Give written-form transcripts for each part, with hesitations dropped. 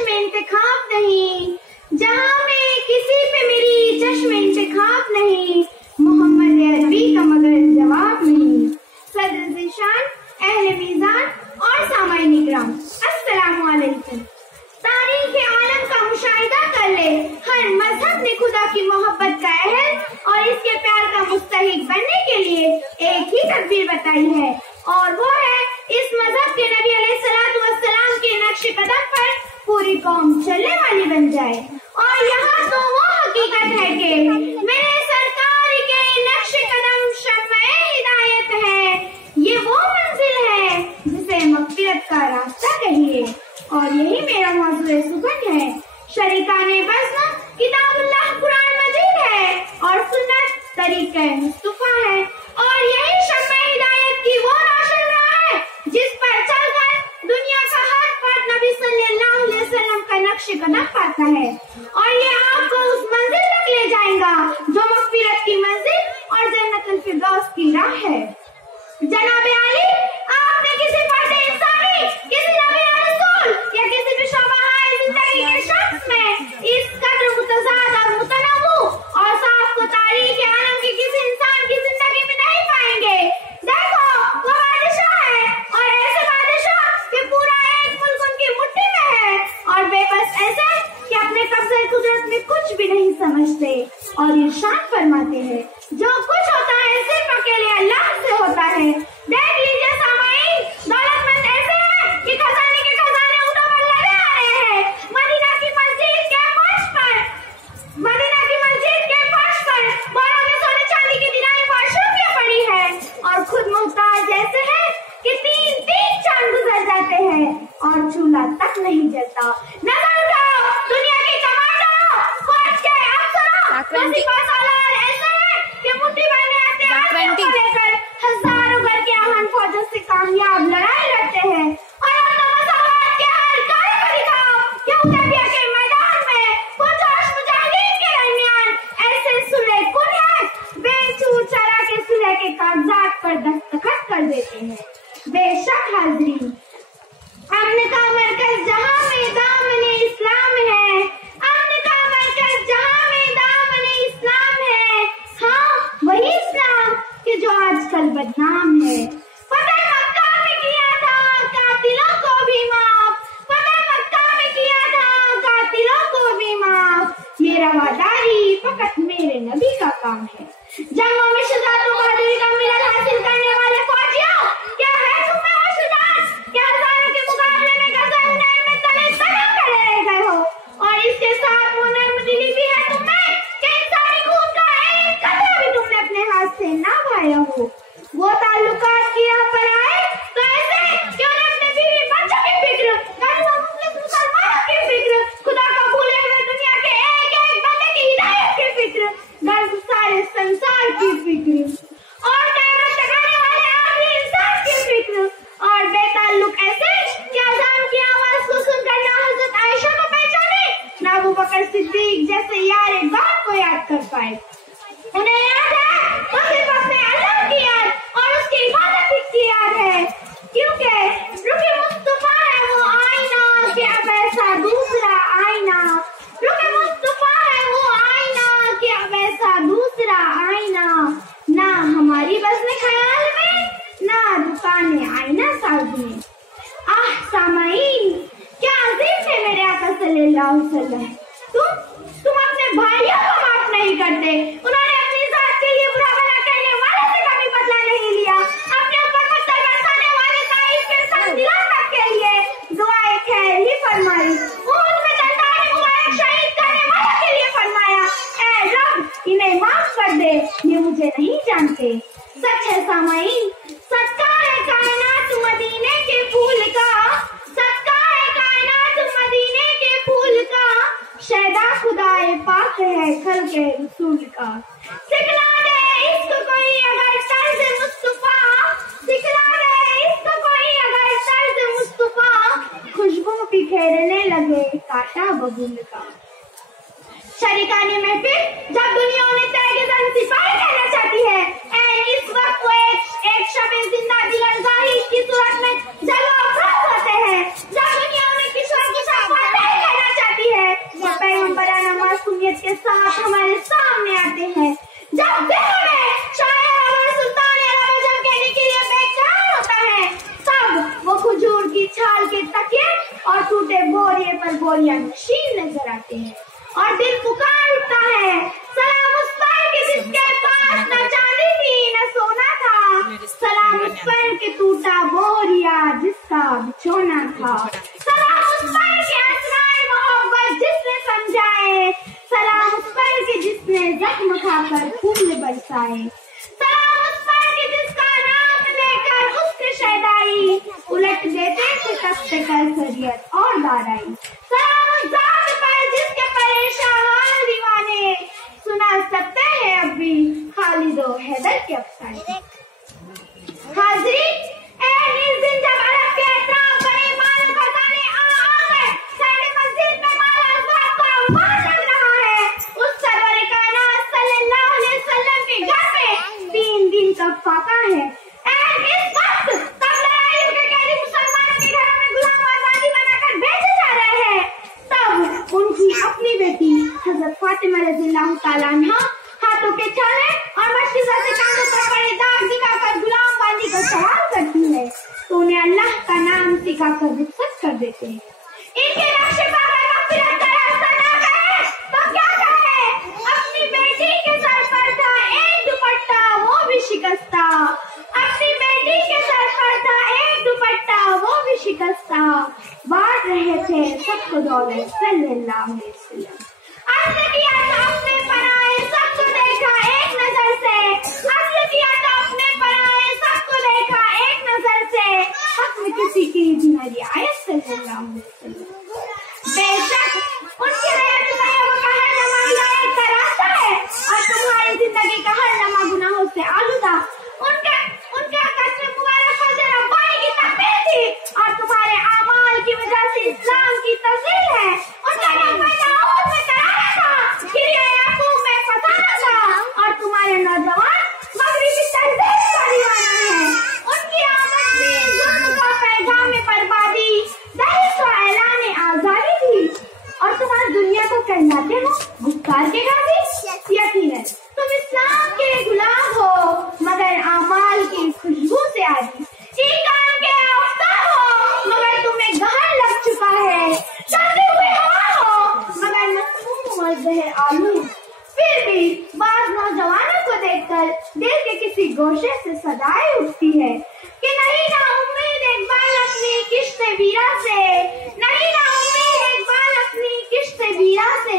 چشم انتخاب نہیں، جہاں میں کسی پہ میری چشم انتخاب نہیں، محمد عربی کا مگر جواب نہیں۔ صدر ذیشان، اہل میزان اور سامعین اکرام، السلام علیکم۔ تاریخ عالم کا مشاہدہ کر لے، ہر مذہب نے خدا کی محبت کا اہل اور اس کے پیار کا مستحق بننے کے لیے ایک ہی تدبیر بتائی ہے، اور وہ ہے اس مذہب کے نبی علیہ السلام کے نقش قدم پر پوری قوم چلنے والی بن جائے۔ اور یہاں تو وہ حقیقت ہے کہ میرے سرکار کے نقش قدم شمع ہدایت ہے، یہ وہ منزل ہے جسے مغفرت کا راستہ کہیے، اور یہی میرا موضوع سخن ہے۔ شریکان بزم کتاب اللہ قرآن مجید ہے اور سنت طریقہ مصطفیٰ ہے، اور یہی شمع ہدایت کی وہ روشن راہ ہے جس پر چل کر دنیا کا ہر فرد نبی صلی اللہ علیہ وسلم کا نقش قدم پاتا ہے، اور یہ آپ کو اس منزل تک لے جائے گا جو مغفرت کی منزل اور جنت الفردوس کی راہ ہے۔ جناب علی، آپ نے کسی فرد انسانی، کسی نبی یا رسول یا کسی بھی شعبہ زندگی کے شخص میں اس قدر متضاد اور متنوع اور صاف کو تاریخ عالم کے کسی انسان کی زندگی میں نہیں پائیں گے۔ دیکھو، وہ بادشاہ ہے، اور ایسے بادشاہ کہ پورا ایک ملک ان کی مٹھی میں ہے، اور بے بس ایسے کہ اپنے قبضہ قدرت میں کچھ بھی نہیں سمجھتے، اور ارشاد فرماتے ہیں جو کچھ ہوتا ہے صرف اکیلے اللہ سے ہوتا ہے۔ دیکھ لیجیے سامعین، دولت مند ایسے ہیں کہ خزانے کے خزانے اونٹوں پر لگے آ رہے ہیں۔ مدینہ کی مسجد کے فرش پر باروں میں سونے چاندی کی دیناریں پاشوکیاں پڑی ہے، اور خود محتاج ایسے ہیں کہ تین چاند گزر جاتے ہیں اور چولہا تک نہیں جلتا۔ نظر اٹھاؤ، دنیا کے کمانڈروں، فوج کے افسروں، وظیفہ سالار ایسے ہیں کہ مٹھی بھر میں اپنے آدمیوں کو لے کر ہزاروں گھر کے اہم فوجوں سے کامیاب لڑائی لڑتے ہیں۔ اور اپنا مساوات کے ہر کارے کو دکھاؤ کہ حدیبیہ کے میدان میں پرجوش مجاہدین کے درمیان ایسے صلح کن ہیں، بے چور چرا کے صلح کے کاغذات پر دستخط کر دیتے ہیں۔ بے شک حاضرین، امن کا مرکز جہاں میں دامن اسلام ہے، امن کا مرکز جہاں میں دامن اسلام ہے، ہاں وہی اسلام کہ جو آج کل بدنام ہے۔ فتح مکہ میں کیا تھا قاتلوں کو بھی معاف، فتح مکہ میں کیا تھا قاتلوں کو بھی معاف، یہ رواداری فقط میرے نبی کا کام ہے۔ جنگوں میں شجاعت و بہادری کا ملن حاصل کرنے والے فوجیوں، کیا ہے تم میں وہ شجاعت کہ ہزاروں کے مقابلے میں غزوہ حنین میں تنے تنے کھڑے رہ گئے ہو، اور اس کے ساتھ وہ نرم دلی بھی ہے تم میں کہ انسانی خون کا ایک قطرہ بھی تم نے اپنے ہاتھ سے نہ بہایا ہو۔ وہ تعلقات کی راہ پر آئے تو ایسے کہ انہیں اپنے بیوی بچوں کی فکر، مسلمانوں کی فکر، خدا کا بھولے ہوئے دنیا کے ایک ایک بندے کی ہدایت کی فکر، غرض سارے سنسار کی فکر، اور قیامت تک آنے والے آخری انسان کی فکر، اور بے تعلق ایسے کہ اذان کی آواز کو سن کر نہ حضرت عائشہ کو پہچانے، نہ ابو بکر صدیق جیسے یار غار کو یاد کر پائے۔ انہیں یاد ہے تو صرف اپنے اللہ کی یاد اور اس کی عبادت کی یاد ہے، کیونکہ رخ مصطفیٰ ہے وہ آئینہ کہ اب ایسا دوسرا آئینہ، رخ مصطفیٰ ہے وہ آئینہ کہ اب ایسا دوسرا آئینہ، نہ ہماری بزم خیال میں، نہ دکان آئینہ ساز میں۔ آہ سامعین، کیا عظیم ہے میرے آقا صلی اللہ علیہ وسلم۔ تم اپنے بھائیوں کو معاف نہیں کرتے، انہوں نے اپنی ذات کے لیے برا بھلا کہنے والے سے کبھی بدلہ نہیں لیا، اپنے اوپر پتھر برسانے والے طائف کے ساتھ دلا تک کے لیے دعائیں خیر ہی فرمائی، احد میں دندان مبارک شہید کرنے والوں کے لیے فرمایا، اے رب انہیں معاف کر دے، یہ مجھے نہیں جانتے۔ سچ ہے سامعین، صدقہ ہے کائنات مدینے کے پھول کا، صدقہ ہے کائنات مدینے کے پھول کا، شہدا خدائے پاک ہے خلق رسول کا۔ سکھلا دے عشق کوئی اگر طرز مصطفیٰ، سکھلا دے عشق کوئی اگر طرز مصطفیٰ، خوشبو بکھیرنے لگے کاٹا ببول کا۔ شریکان محفل جب دنیا انہیں تیغ سپاہی کہنا چاہتی ہے، اس وقت وہ ایک شب زندہ دلن ظاہر کی صورت میں جلوہ افروز ہوتے ہیں۔ جب دنیا انہیں کشور کشا فتح کہنا سامنے آتے ہیں. جب دل میں شاعر اور سلطان عرب کہنے کے لیے بے قرار ہوتا ہے تب وہ کھجور کی چھال کے تکیے اور ٹوٹے بوریے پر بوریاں نشین نظر آتے ہیں اور دل پکار اٹھتا ہے سلام اس پر کہ جس کے پاس نہ چاندی تھی نہ سونا تھا, سلام اس پر کہ ٹوٹا بوریا جس کا بچھونا تھا, سلام اس پر کہ اسرار محبت جس نے سمجھائے, سلام اس پر کہ جس نے زخم کھا کر پھول برسائے, سلام اس پر کہ جس کا نام لے کر اس کے شہدائی الٹ دیتے تھے تخت کیسریت اور دارائی, سلام اس ذات پر جس کے پریشان دیوانے سنا سکتے ہیں اب بھی خالد و حیدر کے افسانے. حاضرین, اس دن جب عرب کے اطراف بڑے مال و خزانے آ کر سیر مسجد میں مال ازواج کا عنوان لگ رہا ہے, اس سرور کائنات صلی اللہ علیہ وسلم کے گھر میں 3 دن کا فاقہ ہے. اس وقت تب لڑائیوں کے قیدی مسلمانوں کے گھروں میں غلام آزادی بنا کر بھیجے جا رہے ہیں, تب ان کی اپنی بیٹی حضرت فاطمہ رضی اللہ تعالیٰ عنہا ہاتھوں کے چھالے اور مشکزہ سے کانوں پر پڑے داغ دکھا کر غلام باندھی کو سوال کرتی ہے تو انہیں اللہ کا نام سکھا کر رخصت کر دیتے ہیں. ان کے نقش باغ مغفرت کا راستہ نہ کہے تو کیا کہے, اپنی بیٹی کے سر پر تھا ایک دوپٹہ وہ بھی شکستہ, اپنی بیٹی کے سر پر تھا ایک دوپٹہ وہ بھی شکستہ, بانٹ رہے تھے سب کو دولت صلی اللہ علیہ وسلم. عرض کیا تو اپنے پرائے سب کو دیکھا ایک نظر سے, عرض کیا تو اپنے پرائے سب کو دیکھا ایک نظر سے, حق میں کسی کی بھی نہ رعایت صلی اللہ علیہ وسلم. بے شک ان کی حیات طیبہ کا ہر لمحہ ہدایت کا راستہ ہے اور تمہاری زندگی کا ہر لمحہ گناہوں سے آلودہ. ان کا قصر مبارک فضل ربانی کی تقریر تھی اور تمہارے اعمال کی وجہ سے اسلام کی تفضیل ہے. ان کا نام داؤد میں ترانہ تھا, گریہ یعقوب میں فسانہ تھا اور تمہارے نوجوان مغربی تہذیب کا دیوانہ ہے. ان کی آمد میں ظلم کا پیغام بربادی دہشت و اعلان آزادی تھی اور تمہاری دنیا کو کہلاتے ہو گفتار کے غازی. یقیناً تم اسلام کے غلام ہو مگر اعمال کی خوشبو سے عاجز, ایمان کے آفتاب ہو مگر تمہیں گہر لگ چکا ہے, چلتے ہوئے ہوا ہو مگر مسموم اور زہر آلود. پھر بھی بعض نوجوانوں کو دیکھ کر دل کے کسی گوشے سے صدائیں اٹھتی ہے کہ نہیں نہ امید اقبال اپنی کشت ویرا سے, نہیں نہ امید اقبال اپنی کشت ویرا سے,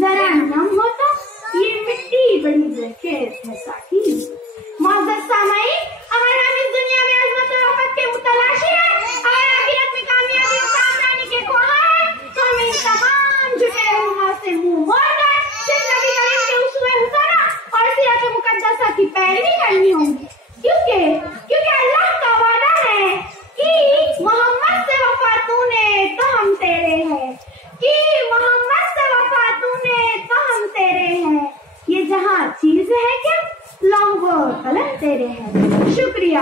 ذرا نم ہو تو یہ مٹی بڑی زرخیز ہے ساقی. معزز سامعین, اگر ہم اس دنیا میں عظمت و رفعت کے متلاشی ہیں, اگر آخرت میں کامیابی و کامیابی کے خواہاں ہیں, تو ہمیں ان تمام جھوٹے رہنما سے منہ موڑ کر صرف نبی کریم کے اصول حسنہ اور سیرت مقدسہ کی پیروی کرنی ہوگی. کیونکہ اللہ کا وعدہ ہے کہ محمد سے وفا تو نے تو ہم تیرے ہیں, کہ محمد سے وفا تو نے تو ہم تیرے ہیں. یہ جہاں چیز ہے کیا لوگ قلم تیرے ہیں. شکریہ.